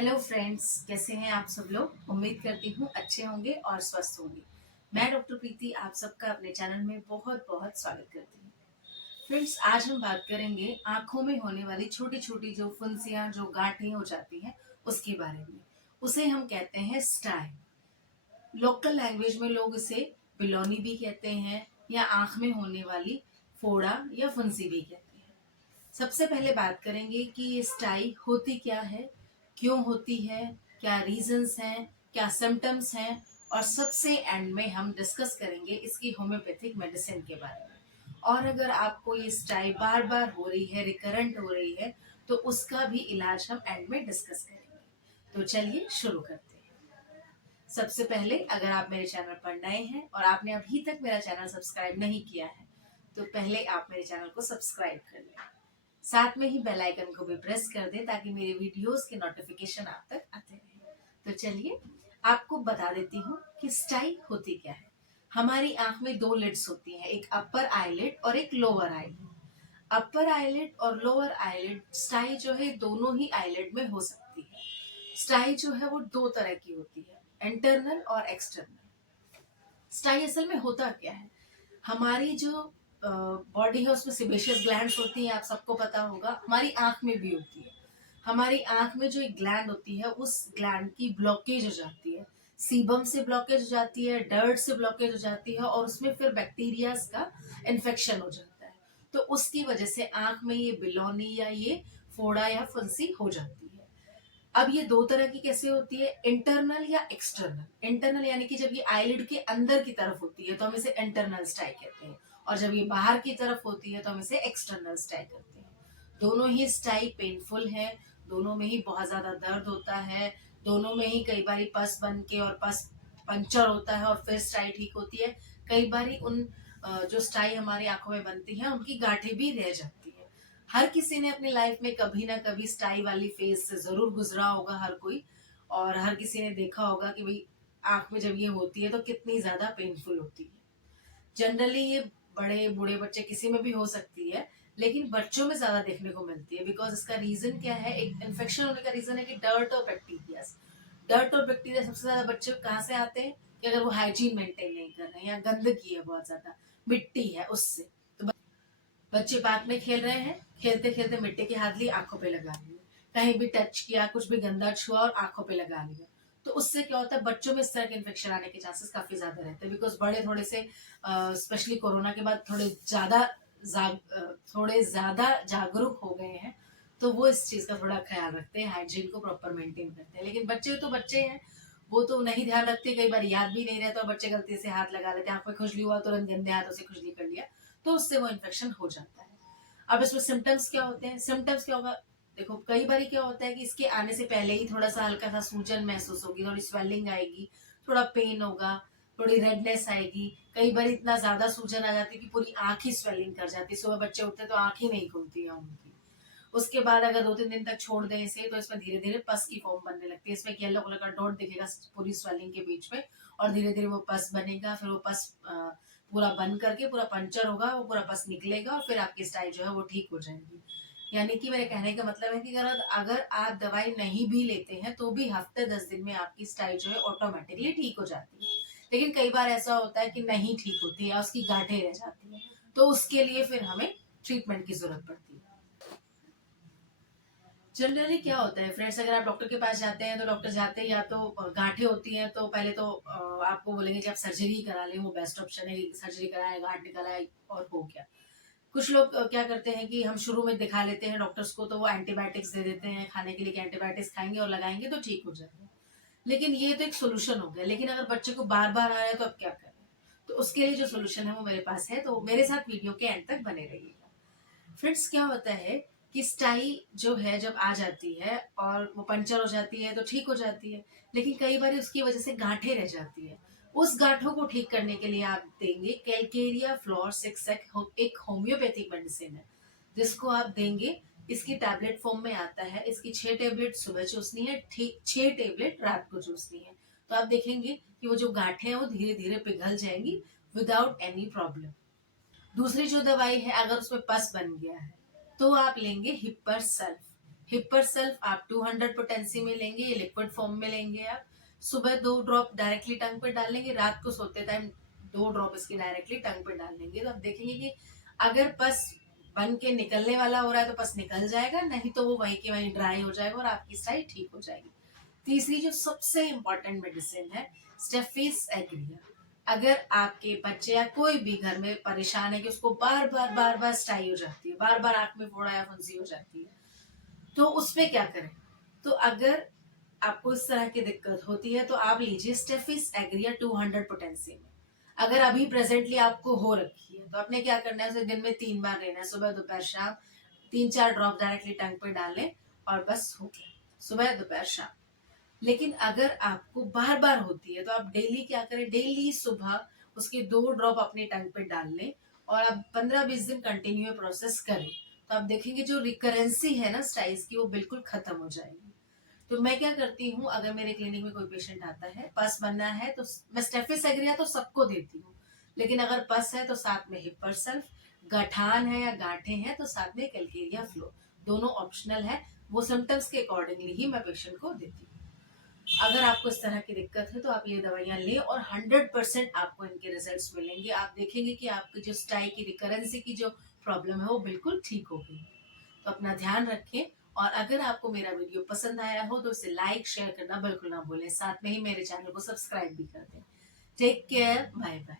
Hello friends, कैसे हैं आप सब लोग। उम्मीद करती हूँ अच्छे होंगे और स्वस्थ होंगे। मैं डॉक्टर प्रीति आप सबका अपने चैनल में बहुत बहुत स्वागत करती हूँ। फ्रेंड्स, आज हम बात करेंगे आंखों में होने वाली छोटी छोटी जो फुंसियाँ जो गांठें हो जाती हैं उसके बारे में। उसे हम कहते हैं स्टाई। लोकल लैंग्वेज में लोग इसे बिलोनी भी कहते हैं या आंख में होने वाली फोड़ा या फुंसी भी कहते हैं। सबसे पहले बात करेंगे कि ये स्टाई होती क्या है, क्यों होती है, क्या रीजंस हैं, क्या सिम्टम्स हैं, और सबसे एंड में हम डिस्कस करेंगे इसकी होम्योपैथिक मेडिसिन के बारे में। और अगर आपको ये स्टाई बार बार हो रही है, रिकरेंट हो रही है, तो उसका भी इलाज हम एंड में डिस्कस करेंगे। तो चलिए शुरू करते हैं। सबसे पहले, अगर आप मेरे चैनल पर नए हैं और आपने अभी तक मेरा चैनल सब्सक्राइब नहीं किया है, तो पहले आप मेरे चैनल को सब्सक्राइब कर लें। साथ में ही बेल आइकन को भी प्रेस कर दें ताकि मेरे वीडियोस के नोटिफिकेशन आप तक आते रहें। तो चलिए आपको बता देती हूँ कि स्टाई होती क्या है। हमारी आंख में दो लिड्स होती हैं, एक अपर आईलिड और एक लोअर आईलिड। अपर आईलिड और लोअर आईलिड स्टाई जो है दोनों ही आईलिड में हो सकती है। स्टाई जो है वो दो तरह की होती है, इंटरनल और एक्सटर्नल। स्टाई असल में होता क्या है, हमारी जो बॉडी है उसमें सेबेशियस ग्लैंड्स होती हैं, आप सबको पता होगा। हमारी आंख में भी होती है। हमारी आंख में जो एक ग्लैंड होती है उस ग्लैंड की ब्लॉकेज हो जाती है। सीबम से ब्लॉकेज हो जाती है, डर्ट से ब्लॉकेज हो जाती है, और उसमें फिर बैक्टीरियाज का इन्फेक्शन हो जाता है। तो उसकी वजह से आंख में ये बिलोनी या ये फोड़ा या फुंसी हो जाती है। अब ये दो तरह की कैसे होती है, इंटरनल या एक्सटर्नल। इंटरनल यानी कि जब ये आईलिड के अंदर की तरफ होती है तो हम इसे इंटरनल स्टाई कहते हैं, और जब ये बाहर की तरफ होती है तो हम इसे एक्सटर्नल स्टाई कहते हैं। दोनों ही स्टाई पेनफुल है, दोनों में ही बहुत ज्यादा दर्द होता है, दोनों में ही कई बार पस बन के और पस पंचर होता है और फिर स्टाई ठीक होती है। कई बार उन जो स्टाई हमारी आंखों में बनती है उनकी गांठें भी रह जाती है। हर किसी ने अपनी लाइफ में कभी ना कभी स्टाई वाली फेज से जरूर गुजरा होगा, हर कोई। और हर किसी ने देखा होगा कि भाई आंख में जब ये होती है तो कितनी ज्यादा पेनफुल होती है। जनरली ये बड़े बूढ़े बच्चे किसी में भी हो सकती है, लेकिन बच्चों में ज्यादा देखने को मिलती है। बिकॉज इसका रीजन क्या है, एक इन्फेक्शन होने का रीजन है कि डर्ट और बैक्टीरिया। डर्ट और बैक्टीरिया सबसे ज्यादा बच्चे कहाँ से आते हैं कि अगर वो हाइजीन मेंटेन नहीं कर रहे हैं या गंदगी है बहुत ज्यादा, मिट्टी है उससे। तो बच्चे पार्क में खेल रहे हैं, खेलते खेलते मिट्टी के हाथ ली, आंखों पे लगा लिए, कहीं भी टच किया, कुछ भी गंदा छुआ और आंखों पे लगा लिया। तो उससे क्या होता है, बच्चों में इस तरह के इन्फेक्शन आने के चांसेस काफी ज्यादा रहते हैं। बिकॉज बड़े थोड़े से स्पेशली कोरोना के बाद थोड़े ज्यादा जागरूक हो गए हैं, तो वो इस चीज का थोड़ा ख्याल रखते हैं, हाइजीन को प्रॉपर मेंटेन करते हैं। लेकिन बच्चे तो बच्चे हैं, वो तो नहीं ध्यान रखते, कई बार याद भी नहीं रहता, बच्चे गलती से हाथ लगा लेते हैं, आंख में खुजली हुआ तुरंत गंदे हाथों से खुजली कर लिया, तो उससे वो इन्फेक्शन हो जाता है। अब इसमें सिम्टम्स क्या होते हैं, सिम्टम्स क्या होगा, देखो कई बार क्या होता है कि इसके आने से पहले ही थोड़ा सा हल्का सा सूजन महसूस होगी, थोड़ी स्वेलिंग आएगी, थोड़ा पेन होगा, थोड़ी रेडनेस आएगी। कई बार इतना ज्यादा सूजन आ जाती है कि पूरी आंख ही स्वेलिंग कर जाती है, सुबह बच्चे उठते तो आंख ही नहीं खुलती है उनकी। उसके बाद अगर 2-3 दिन तक छोड़ दें इसे, तो इसमें धीरे धीरे पस की फॉर्म बनने लगती है। इसमें येलो कलर का डॉट दिखेगा पूरी स्वेलिंग के बीच में, और धीरे धीरे वो पस बनेगा, फिर वो पस पूरा बंद करके पूरा पंचर होगा, वो पूरा पस निकलेगा, और फिर आपकी स्टाई जो है वो ठीक हो जाएगी। यानी कि मेरे कहने का मतलब है कि अगर आप दवाई नहीं भी लेते हैं तो भी हफ्ते 10 दिन में आपकी स्टाई जो है ऑटोमेटिकली ठीक हो जाती है। लेकिन कई बार ऐसा होता है कि नहीं ठीक होती है, उसकी गांठें रह जाती है, तो उसके लिए फिर हमें ट्रीटमेंट की जरूरत पड़ती है। जनरली क्या होता है फ्रेंड्स, अगर आप डॉक्टर के पास जाते हैं तो डॉक्टर जाते हैं, या तो गांठें होती हैं तो पहले तो आपको बोलेंगे कि आप सर्जरी करा लें, वो बेस्ट ऑप्शन है, सर्जरी कराए, गांठ निकलाए और हो गया। कुछ लोग क्या करते हैं कि हम शुरू में दिखा लेते हैं डॉक्टर्स को, तो वो एंटीबायोटिक्स दे देते हैं खाने के लिए कि एंटीबायोटिक्स खाएंगे और लगाएंगे तो ठीक हो जाएगा। लेकिन ये तो एक सोल्यूशन हो गया, लेकिन अगर बच्चे को बार बार आ रहा है तो अब क्या करें। तो उसके लिए जो सोल्यूशन है वो मेरे पास है, तो मेरे साथ वीडियो के एंड तक बने रहिएगा। फ्रेंड्स, क्या होता है कि स्टाई जो है जब आ जाती है और वो पंचर हो जाती है तो ठीक हो जाती है, लेकिन कई बार उसकी वजह से गांठें रह जाती है। उस गांठों को ठीक करने के लिए आप देंगे कैलकेरिया फ्लोर 6 एक होम्योपैथिक मेडिसिन है, जिसको आप देंगे। इसकी टैबलेट फॉर्म में आता है, इसकी 6 टैबलेट सुबह चूसनी है, ठीक 6 टैबलेट रात को चूसनी है। तो आप देखेंगे कि वो जो गांठें हैं वो धीरे धीरे पिघल जाएंगी विदाउट एनी प्रॉब्लम। दूसरी जो दवाई है, अगर उसमें पस बन गया है तो आप लेंगे हिपर सल्फ। हिपर सेल्फ आप 200 पोटेंसी में लेंगे, ये लिक्विड फॉर्म में लेंगे आप। सुबह 2 ड्रॉप डायरेक्टली टंग पे डाल लेंगे, रात को सोते टाइम 2 ड्रॉप इसकी डायरेक्टली टंग पे डाल लेंगे। तो आप देखेंगे कि अगर पस बन के निकलने वाला हो रहा है तो पस निकल जाएगा, नहीं तो वो वहीं के वहीं ड्राई हो जाएगा और आपकी स्टाई ठीक हो जाएगी। तीसरी जो सबसे इम्पोर्टेंट मेडिसिन है, स्टेफिस एग्रिया। अगर आपके बच्चे या कोई भी घर में परेशान है कि उसको बार बार स्टाई हो जाती है, बार बार आंख में फोड़ा या फुंसी हो जाती है, तो उसमें क्या करें? तो अगर आपको इस तरह की दिक्कत होती है तो आप लीजिए स्टेफिस एग्रिया 200 पोटेंसी में। अगर अभी प्रेजेंटली आपको हो रखी है तो आपने क्या करना है, उसे दिन में 3 बार लेना है, सुबह दोपहर शाम। 3-4 ड्रॉप डायरेक्टली टंग पे डालें और बस हो गया, सुबह दोपहर शाम। लेकिन अगर आपको बार बार होती है तो आप डेली क्या करें, डेली सुबह उसके 2 ड्रॉप अपनी टंग पे डाल लें और आप 15-20 दिन कंटिन्यू प्रोसेस करें, तो आप देखेंगे जो रिकरेंसी है ना स्टाइल्स की, वो बिल्कुल खत्म हो जाएगी। तो मैं क्या करती हूँ, अगर मेरे क्लिनिक में कोई पेशेंट आता है, पस बनना है, तो मैं स्टेफिस एग्रिया तो सबको देती हूँ, लेकिन अगर पस है तो साथ में हिपर सेल्फ, गठान है या गांठे हैं तो साथ में कैलकेरिया फ्लो, दोनों ऑप्शनल है। वो सिम्टम्स के अकॉर्डिंगली ही मैं पेशेंट को देती हूँ। अगर आपको इस तरह की दिक्कत है तो आप ये दवाइयां लें और 100% आपको इनके रिजल्ट्स मिलेंगे। आप देखेंगे कि आपकी जो स्टाई की रिकरेंसी की जो प्रॉब्लम है वो बिल्कुल ठीक हो गई। तो अपना ध्यान रखें, और अगर आपको मेरा वीडियो पसंद आया हो तो इसे लाइक शेयर करना बिल्कुल ना भूलें, साथ में ही मेरे चैनल को सब्सक्राइब भी कर दें। Take care, bye bye.